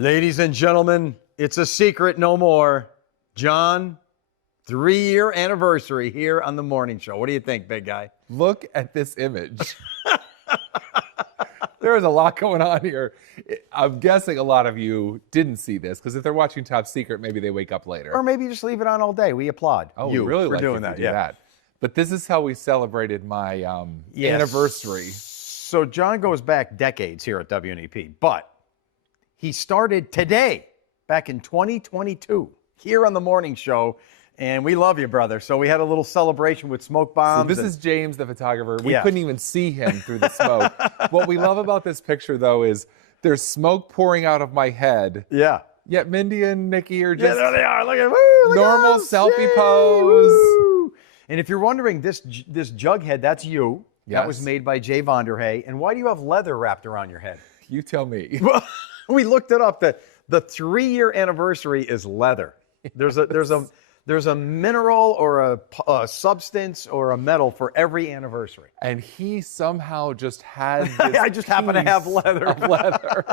Ladies and gentlemen, it's a secret no more. John, 3-year anniversary here on the morning show. What do you think, big guy? Look at this image. There is a lot going on here. I'm guessing a lot of you didn't see this because if they're watching Top Secret, maybe they wake up later. Or maybe just leave it on all day. We applaud you really for like doing if that. you do that. But this is how we celebrated my anniversary. So John goes back decades here at WNEP, but he started today, back in 2022, here on the morning show. And we love you, brother. So we had a little celebration with smoke bombs. So this is James, the photographer. We couldn't even see him through the smoke. What we love about this picture, though, is there's smoke pouring out of my head. Yeah. Yet Mindy and Nikki are just there they are. Look at woo, normal look selfie pose. Woo. And if you're wondering, this jughead, that's you. Yes. That was made by Jay Vonderhay. And why do you have leather wrapped around your head? You tell me. We looked it up. The 3-year anniversary is leather. There's a mineral or a substance or a metal for every anniversary. And he somehow just had this I just happen to have leather. of leather.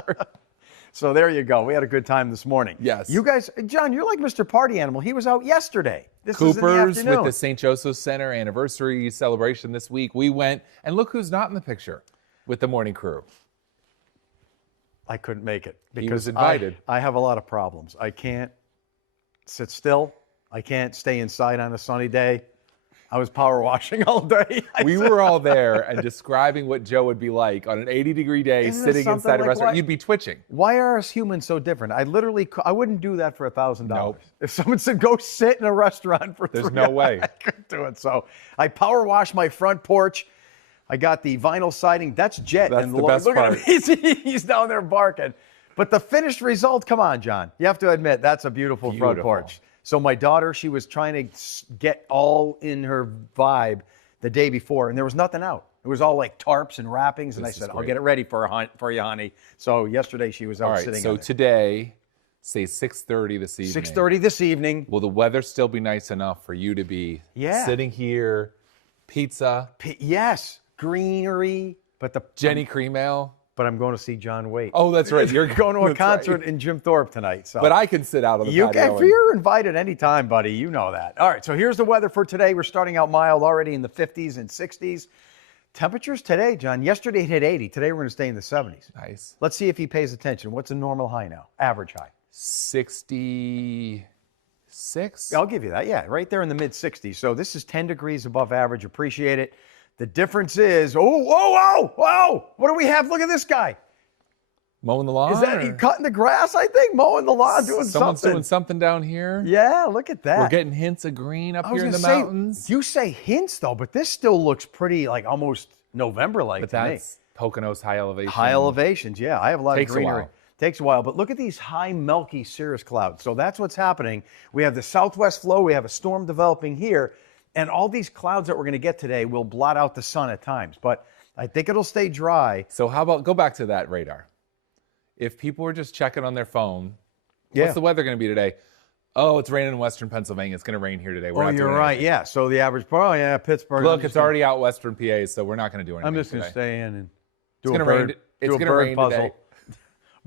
So there you go. We had a good time this morning. Yes. You guys, John, you're like Mr. Party Animal. He was out yesterday. This is in the Coopers afternoon. with the St. Joseph Center anniversary celebration this week. We went, and look who's not in the picture with the morning crew. I couldn't make it He because was invited. I have a lot of problems. I can't sit still. I can't stay inside on a sunny day. I was power washing all day. We were all there and describing what Joe would be like on an 80-degree day Isn't it sitting something inside a like restaurant. what- You'd be twitching. Why are us humans so different? I wouldn't do that for $1,000. Nope. If someone said go sit in a restaurant for There's 3 no way. I couldn't do it. So I power washed my front porch. I got the vinyl siding. That's Jet. That's and the best look part. at him. He's down there barking. But the finished result, come on, John. You have to admit, that's a beautiful front porch. So my daughter, she was trying to get all in her vibe the day before, and there was nothing out. It was all like tarps and wrappings, and I said, I'll get it ready for you, honey. So yesterday she was out All right, sitting so on it. today, say 6:30 this evening. 6:30 this evening. Will the weather still be nice enough for you to be sitting here, pizza, Yes, greenery, but Jenny Cream Ale? But I'm going to see John Waite. Oh, that's right. You're going to a That's concert right. in Jim Thorpe tonight. So. But I can sit out on the patio. If you're invited anytime, buddy, you know that. All right, so here's the weather for today. We're starting out mild already in the 50s and 60s. Temperatures today, John, yesterday it hit 80. Today we're going to stay in the 70s. Nice. Let's see if he pays attention. What's a normal high now? Average high. 66? I'll give you that. Yeah, right there in the mid-60s. So this is 10 degrees above average. Appreciate it. The difference is, whoa. What do we have? Look at this guy. Mowing the lawn? Is that he cutting the grass, I think? Mowing the lawn, doing Someone's something. doing something down here. Yeah, look at that. We're getting hints of green up here in the mountains. You say hints, though, but this still looks pretty, like almost November-like But to me. that's Poconos high elevation. High elevations, yeah. I have a lot Takes of a greenery. while. Takes a while. But look at these high, milky cirrus clouds. So that's what's happening. We have the southwest flow. We have a storm developing here. And all these clouds that we're going to get today will blot out the sun at times. But I think it'll stay dry. So how about, go back to that radar. If people were just checking on their phone, what's the weather going to be today? Oh, it's raining in western Pennsylvania. It's going to rain here today. We're not You're doing right. anything. Yeah. So the average, Pittsburgh. Look, it's already out western PA, so we're not going to do anything I'm just going to today. stay in and It's do a going to rain. bird, It's do a going to bird rain puzzle. today.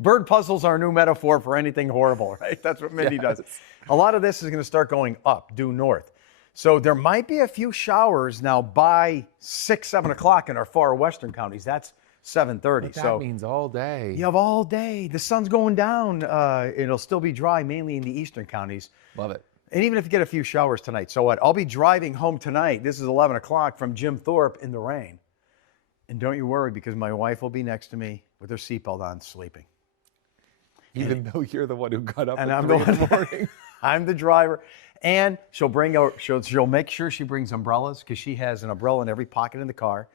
Bird puzzles are a new metaphor for anything horrible, right? That's what Mindy does. A lot of this is going to start going up, due north. So there might be a few showers now by 6, 7 o'clock in our far western counties. That's 7:30. But that means all day. You have all day. The sun's going down. It'll still be dry, mainly in the eastern counties. Love it. And even if you get a few showers tonight, so what? I'll be driving home tonight. This is 11 o'clock from Jim Thorpe in the rain. And don't you worry, because my wife will be next to me with her seatbelt on, sleeping. Even though you're the one who got up And at I'm 3 in the the morning. I'm the driver. And she'll make sure she brings umbrellas, because she has an umbrella in every pocket in the car,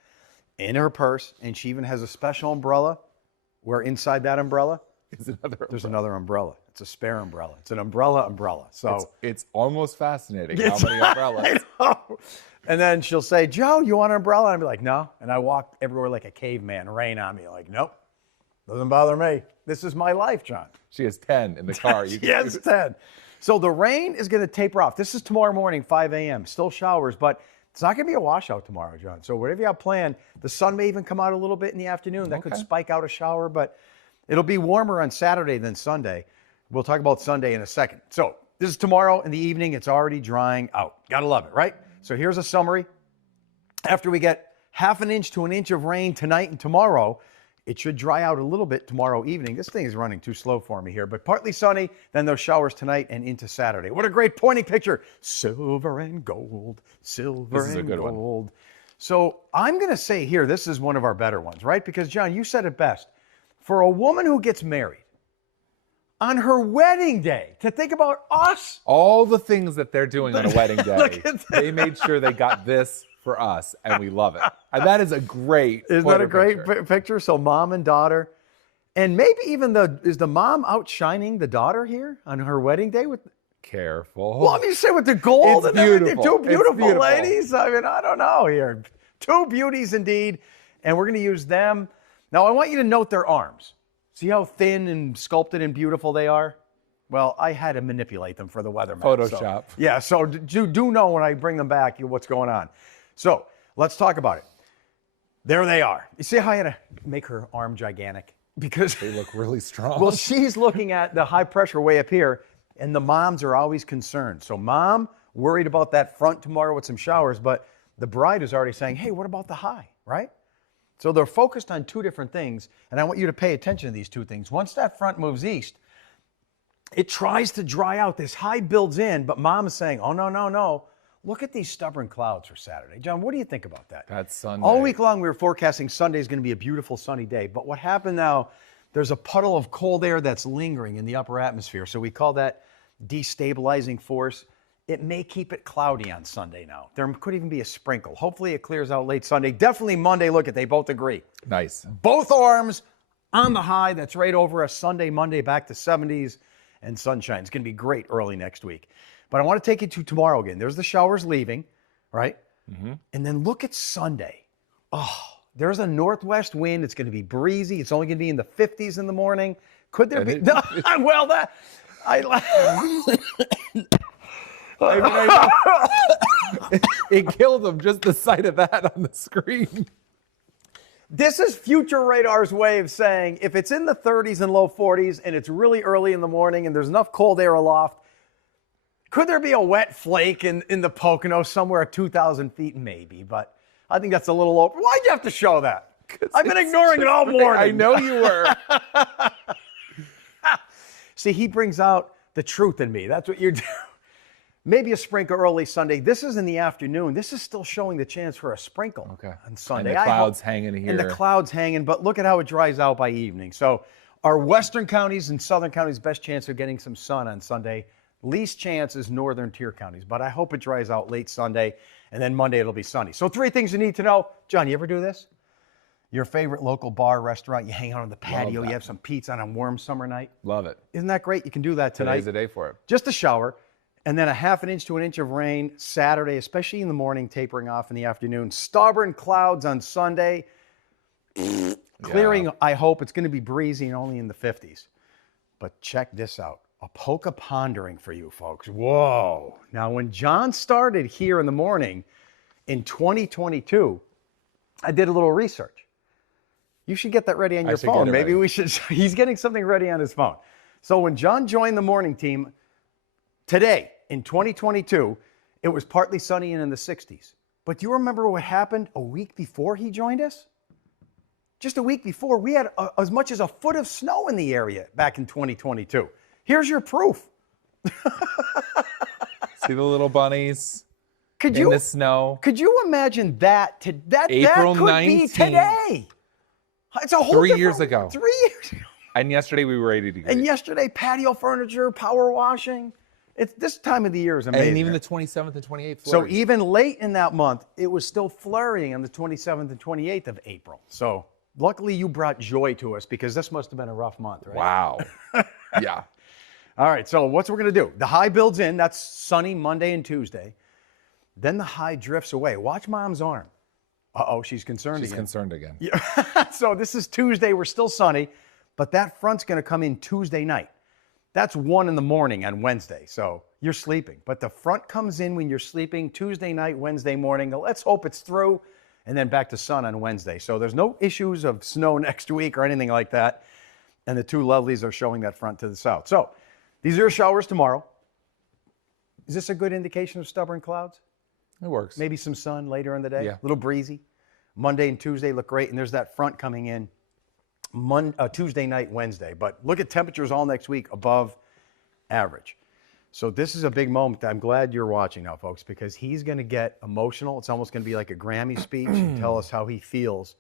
in her purse, and she even has a special umbrella where inside that umbrella there's another umbrella. It's a spare umbrella. It's an umbrella. So it's almost fascinating how many umbrellas. I know. And then she'll say, Joe, you want an umbrella? And I'll be like, no. And I walk everywhere like a caveman, rain on me. Like, nope, doesn't bother me. This is my life, John. She has 10 in the car. Yes, 10. So the rain is going to taper off. This is tomorrow morning, 5 a.m. Still showers, but it's not going to be a washout tomorrow, John. So whatever you have planned, the sun may even come out a little bit in the afternoon. That could spike out a shower, but It'll be warmer on Saturday than Sunday. We'll talk about Sunday in a second. So this is tomorrow in the evening. It's already drying out. Gotta love it, right? So here's a summary. After we get half an inch to an inch of rain tonight and tomorrow, it should dry out a little bit tomorrow evening. This thing is running too slow for me here, but partly sunny, then those showers tonight and into Saturday. What a great pointing picture. Silver and gold, silver and gold. So I'm going to say here, this is one of our better ones, right? Because, John, you said it best. For a woman who gets married on her wedding day, to think about us. All the things that they're doing on a wedding day, they made sure they got this for us, and we love it. And that is a great Isn't that a great picture? So mom and daughter, and maybe even is the mom outshining the daughter here on her wedding day with? Careful. Well, I'm just saying with the gold and everything. Two beautiful ladies. I mean, I don't know here. Two beauties indeed, and we're going to use them. Now, I want you to note their arms. See how thin and sculpted and beautiful they are? Well, I had to manipulate them for the weatherman. Photoshop. So do know when I bring them back what's going on. So let's talk about it. There they are. You see how I had to make her arm gigantic? Because they look really strong. Well, she's looking at the high pressure way up here, and the moms are always concerned. So mom, worried about that front tomorrow with some showers, but the bride is already saying, hey, what about the high, right? So they're focused on two different things, and I want you to pay attention to these two things. Once that front moves east, it tries to dry out. This high builds in, but mom is saying, oh, no. Look at these stubborn clouds for Saturday. John, what do you think about that? That's Sunday. All week long, we were forecasting Sunday is going to be a beautiful sunny day. But what happened now, there's a puddle of cold air that's lingering in the upper atmosphere. So we call that destabilizing force. It may keep it cloudy on Sunday now. There could even be a sprinkle. Hopefully it clears out late Sunday. Definitely Monday. Look at, they both agree. Nice. Both arms on the high. That's right over us. Sunday, Monday, back to 70s and sunshine. It's going to be great early next week. But I want to take you to tomorrow again. There's the showers leaving, right? Mm-hmm. And then look at Sunday. Oh, there's a northwest wind. It's going to be breezy. It's only going to be in the 50s in the morning. Could there be? Well, that it killed them, just the sight of that on the screen. This is Future Radar's way of saying if it's in the 30s and low 40s and it's really early in the morning and there's enough cold air aloft, could there be a wet flake in the Poconos somewhere at 2,000 feet? Maybe, but I think that's a little over. Why'd you have to show that? I've been ignoring it all morning. I know you were. See, he brings out the truth in me. That's what you're doing. Maybe a sprinkle early Sunday. This is in the afternoon. This is still showing the chance for a sprinkle on Sunday. And the clouds hanging here. And the clouds hanging, but look at how it dries out by evening. So our western counties and southern counties' best chance of getting some sun on Sunday. Least chance is northern tier counties, but I hope it dries out late Sunday, and then Monday it'll be sunny. So 3 things you need to know. John, you ever do this? Your favorite local bar, restaurant, you hang out on the patio, you have some pizza on a warm summer night. Love it. Isn't that great? You can do that tonight. Today's the day for it. Just a shower, and then a half an inch to an inch of rain Saturday, especially in the morning, tapering off in the afternoon. Stubborn clouds on Sunday. Clearing, I hope. It's going to be breezy and only in the 50s. But check this out. A poke of pondering for you folks. Whoa. Now, when John started here in the morning in 2022, I did a little research. You should get that ready on your phone. Maybe we should. He's getting something ready on his phone. So when John joined the morning team today in 2022, it was partly sunny and in the 60s. But do you remember what happened a week before he joined us? Just a week before, we had as much as a foot of snow in the area back in 2022. Here's your proof. See the little bunnies in the snow. Could you imagine that? April that could 19th. Be today. It's a whole 3 years ago. 3 years ago. And yesterday we were 80 degrees. And yesterday, patio furniture, power washing. It's this time of the year is amazing. And even the 27th and 28th. So even late in that month, it was still flurrying on the 27th and 28th of April. So luckily you brought joy to us because this must have been a rough month, right? Wow. Yeah. All right, so what's we're going to do? The high builds in. That's sunny Monday and Tuesday. Then the high drifts away. Watch mom's arm. Uh-oh, she's concerned again. She's concerned again. Yeah. So this is Tuesday. We're still sunny, but that front's going to come in Tuesday night. That's 1 in the morning on Wednesday, so you're sleeping. But the front comes in when you're sleeping Tuesday night, Wednesday morning. Let's hope it's through, and then back to sun on Wednesday. So there's no issues of snow next week or anything like that. And the two lovelies are showing that front to the south. So these are your showers tomorrow. Is this a good indication of stubborn clouds? It works. Maybe some sun later in the day. Yeah. A little breezy. Monday and Tuesday look great. And there's that front coming in Tuesday night, Wednesday. But look at temperatures all next week above average. So this is a big moment. I'm glad you're watching now, folks, because he's going to get emotional. It's almost going to be like a Grammy speech and tell us how he feels.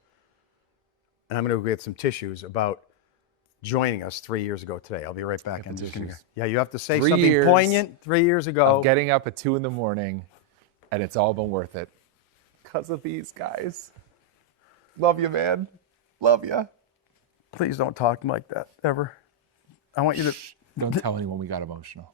And I'm going to go get some tissues about joining us 3 years ago today. I'll be right back. Yeah, you have to say something poignant 3 years ago. Of getting up at 2 a.m, and it's all been worth it because of these guys. Love you, man. Love you. Please don't talk like that ever. I want you to... Don't tell anyone we got emotional.